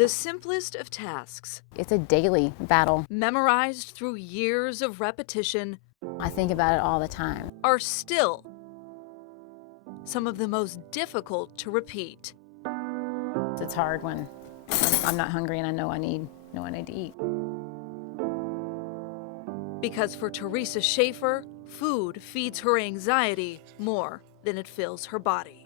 The simplest of tasks. It's a daily battle. Memorized through years of repetition. I think about it all the time. Are still some of the most difficult to repeat. It's hard when I'm not hungry and I know I need to eat. Because for Teresa Schaefer, food feeds her anxiety more than it fills her body.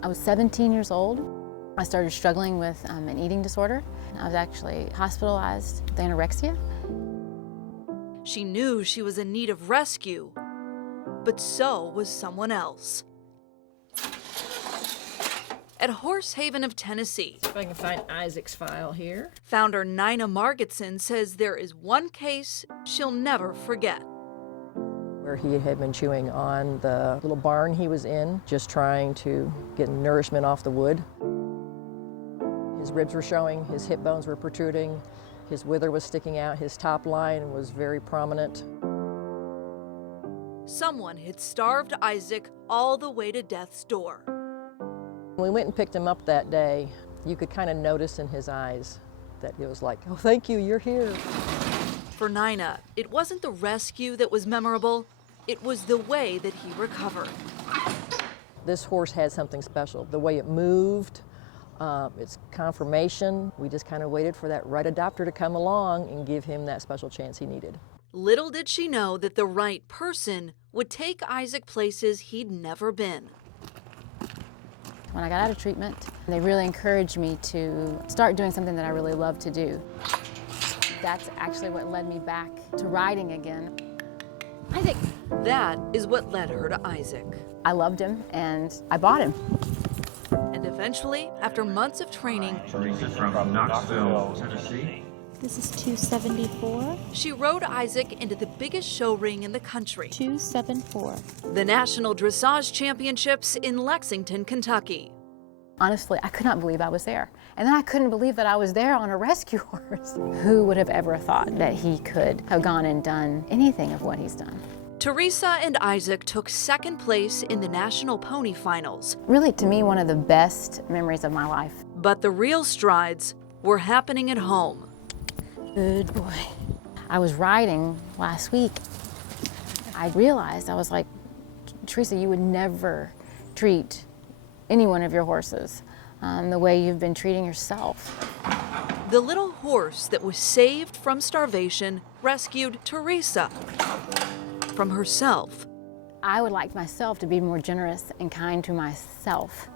I was 17 years old. I started struggling with an eating disorder. I was actually hospitalized with anorexia. She knew she was in need of rescue, but so was someone else. At Horsehaven of Tennessee, If I can find Isaac's file here. founder Nina Margetson says there is one case she'll never forget. Where he had been chewing on the little barn he was in, just trying to get nourishment off the wood. His ribs were showing, his hip bones were protruding, his wither was sticking out, his top line was very prominent. Someone had starved Isaac all the way to death's door. When we went and picked him up that day, you could kind of notice in his eyes that he was like, oh, thank you, you're here. For Nina, it wasn't the rescue that was memorable, it was the way that he recovered. This horse had something special. The way it moved, its conformation, we just kind of waited for that right adopter to come along and give him that special chance he needed. Little did she know that the right person would take Isaac places he'd never been. When I got out of treatment, they really encouraged me to start doing something that I really love to do. That's actually what led me back to riding again. Isaac! That is what led her to Isaac. I loved him and I bought him. And eventually, after months of training, Teresa from Knoxville, Tennessee. This is 274. she rode Isaac into the biggest show ring in the country, 274. the National Dressage Championships in Lexington, Kentucky. Honestly, I could not believe I was there. And then I couldn't believe that I was there on a rescue horse. Who would have ever thought that he could have gone and done anything of what he's done? Teresa and Isaac took second place in the National Pony Finals, Really, to me, one of the best memories of my life. but the real strides were happening at home. Good boy. I was riding last week. I realized, I was like, Teresa, you would never treat any one of your horses the way you've been treating yourself. The little horse that was saved from starvation rescued Teresa from herself. I would like myself to be more generous and kind to myself.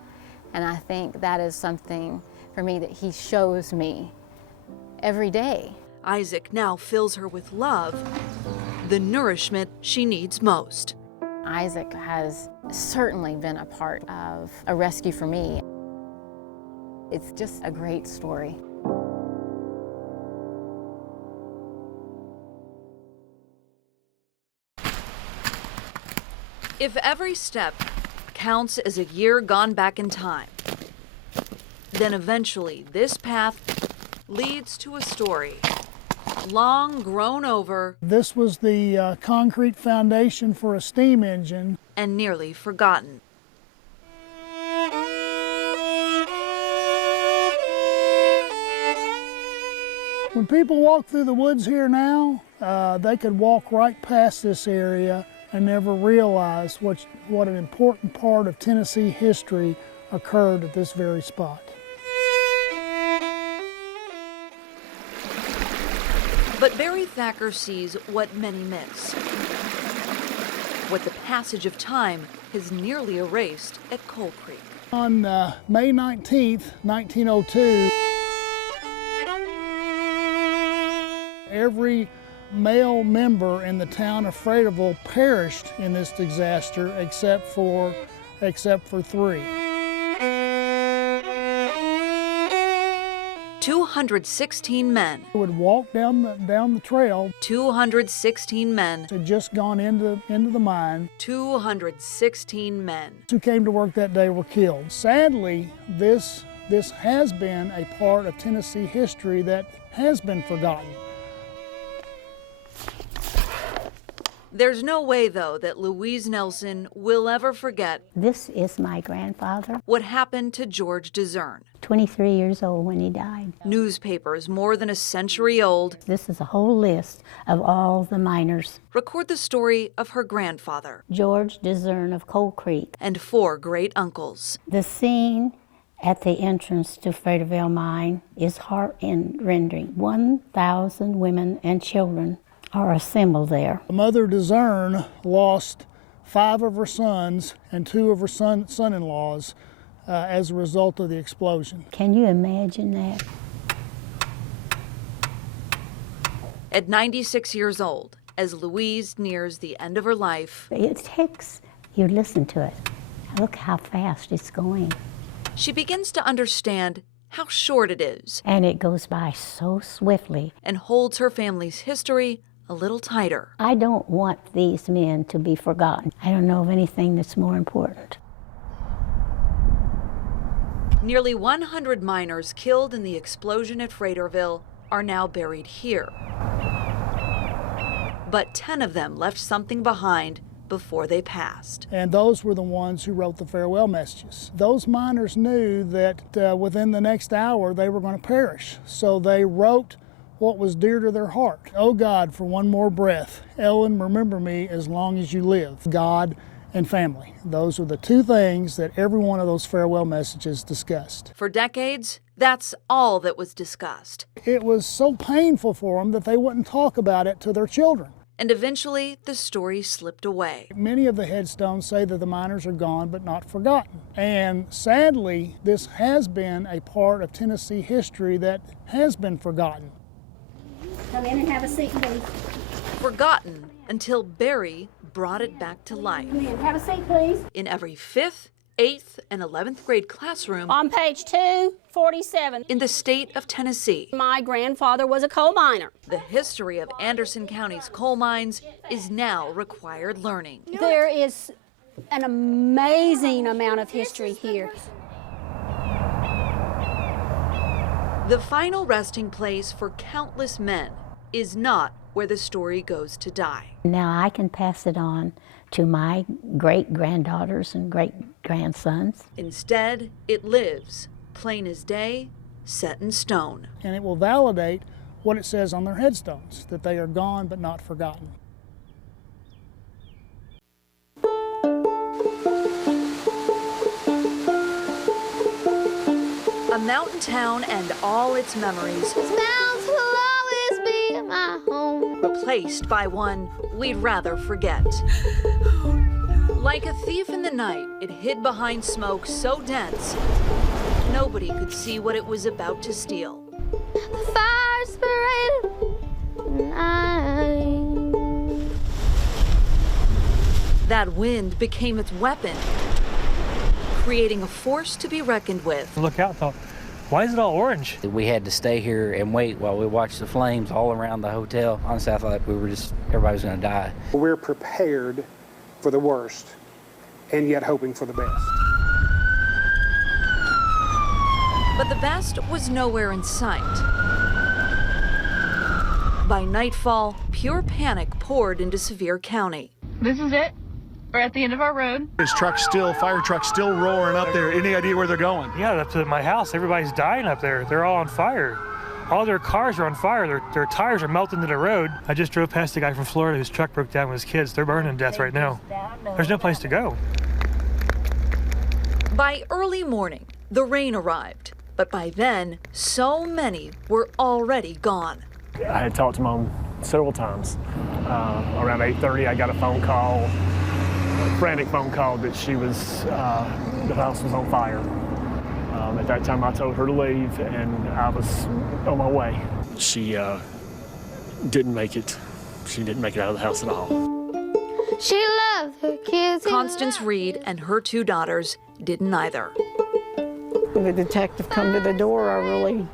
And I think that is something for me that he shows me every day. Isaac now fills her with love, the nourishment she needs most. Isaac has certainly been a part of a rescue for me. It's just a great story. If every step counts as a year gone back in time, then eventually this path leads to a story long grown over This was the concrete foundation for a steam engine. and nearly forgotten. When people walk through the woods here now, they could walk right past this area and never realize what an important part of Tennessee history occurred at this very spot. But Barry Thacker sees what many miss. What the passage of time has nearly erased at Coal Creek. On May 19th, 1902, every male member in the town of Fredericksburg perished in this disaster except for 3. 216 men. They would walk down the trail. 216 men. Had just gone into the mine. 216 men. Who came to work that day were killed. Sadly, this has been a part of Tennessee history that has been forgotten. There's no way, though, that Louise Nelson will ever forget This is my grandfather, what happened to George DeZern. 23 years old when he died. Newspapers more than a century old This is a whole list of all the miners. record the story of her grandfather George DeZern of Coal Creek. and 4 great uncles. The scene at the entrance to Fraterville Mine is heart-rending. 1,000 women and children are assembled there. Mother DeZern lost 5 of her sons and 2 of her son-in-laws as a result of the explosion. Can you imagine that? At 96 years old, as Louise nears the end of her life, It takes, you listen to it. Look how fast it's going. she begins to understand how short it is And it goes by so swiftly. and holds her family's history a little tighter. I don't want these men to be forgotten. I don't know of anything that's more important. Nearly 100 miners killed in the explosion at Fraterville are now buried here. But 10 of them left something behind before they passed. And those were the ones who wrote the farewell messages. Those miners knew that within the next hour they were going to perish. So they wrote what was dear to their heart. Oh God, for one more breath. Ellen, remember me as long as you live. God and family. Those are the 2 things that every one of those farewell messages discussed. For decades, that's all that was discussed. It was so painful for them that they wouldn't talk about it to their children. And eventually, the story slipped away. Many of the headstones say that the miners are gone but not forgotten. And sadly, this has been a part of Tennessee history that has been forgotten. Come in and have a seat, please. Forgotten until Barry brought it back to life. Come in, have a seat, please. In every 5th, 8th, and 11th grade classroom On page 247, in the state of Tennessee, my grandfather was a coal miner. the history of Anderson County's coal mines is now required learning. There is an amazing amount of history here. The final resting place for countless men is not where the story goes to die. Now I can pass it on to my great-granddaughters and great-grandsons. Instead, it lives, plain as day, set in stone. And it will validate what it says on their headstones, that they are gone but not forgotten. A mountain town and all its memories This mountain will always be my home. replaced by one we'd rather forget. Like a thief in the night, it hid behind smoke so dense, nobody could see what it was about to steal. The fire's paraded night. That wind became its weapon, creating a force to be reckoned with. Look out, thought, why is it all orange? We had to stay here and wait while we watched the flames all around the hotel. Honestly, I thought everybody was going to die. We're prepared for the worst and yet hoping for the best. But the best was nowhere in sight. By nightfall, pure panic poured into Sevier County. This is it. We're at the end of our road. His truck's still, fire truck's still roaring up there. Any idea where they're going? Yeah, up to my house. Everybody's dying up there. They're all on fire. All their cars are on fire. Their tires are melting to the road. I just drove past a guy from Florida whose truck broke down with his kids. They're burning to death right now. There's no place to go. By early morning, the rain arrived. But by then, so many were already gone. I had talked to Mom several times. Around 8:30, I got a phone call, a frantic phone call that she was, the house was on fire. At that time, I told her to leave, and I was on my way. She didn't make it. She didn't make it out of the house at all. She loved her kids. Constance Reed and her 2 daughters didn't either. When the detective come to the door, I really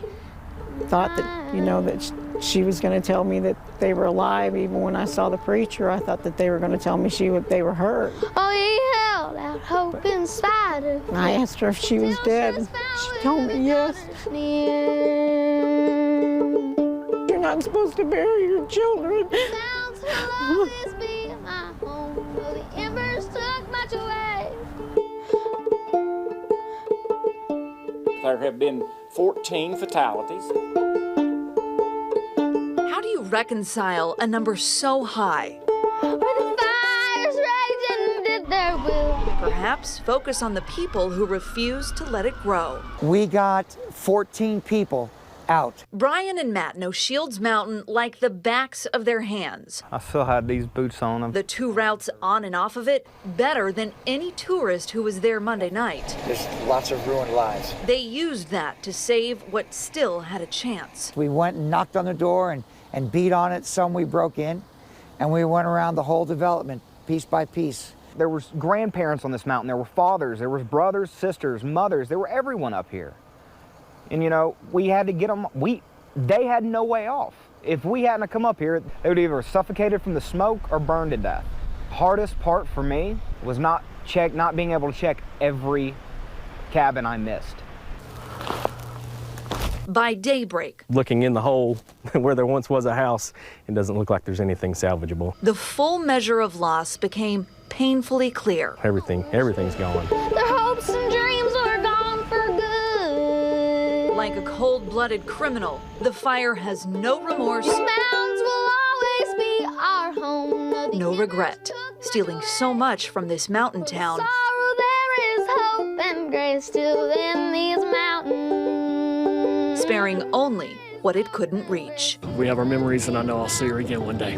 thought that, that she was going to tell me that they were alive. Even when I saw the preacher, I thought that they were going to tell me they were hurt. Oh, he held out hope in spite of. I asked her if she was dead, and she told me yes. You're not supposed to bury your children. washed away. There have been 14 fatalities. How do you reconcile a number so high? Where the fires raged and did their will. Perhaps focus on the people who refuse to let it grow. We got 14 people out. Brian and Matt know Shields Mountain like the backs of their hands. I still had these boots on them. The 2 routes on and off of it better than any tourist who was there Monday night. There's lots of ruined lives. They used that to save what still had a chance. We went and knocked on the door and beat on it. Some we broke in, and we went around the whole development piece by piece. There was grandparents on this mountain. There were fathers. There was brothers, sisters, mothers. There were everyone up here. And, you know, we had to get them. They had no way off. If we hadn't come up here, they would either suffocated from the smoke or burned to death. Hardest part for me was not being able to check every cabin I missed. By daybreak, looking in the hole where there once was a house, it doesn't look like there's anything salvageable. the full measure of loss became painfully clear. Everything's gone. Their hopes and dreams were gone for good. Like a cold-blooded criminal, the fire has no remorse, These mountains will always be our home. no regret. Stealing so much from this mountain town, Sorrow, there is hope and grace still in these mountains. sparing only what it couldn't reach. We have our memories, and I know I'll see her again one day.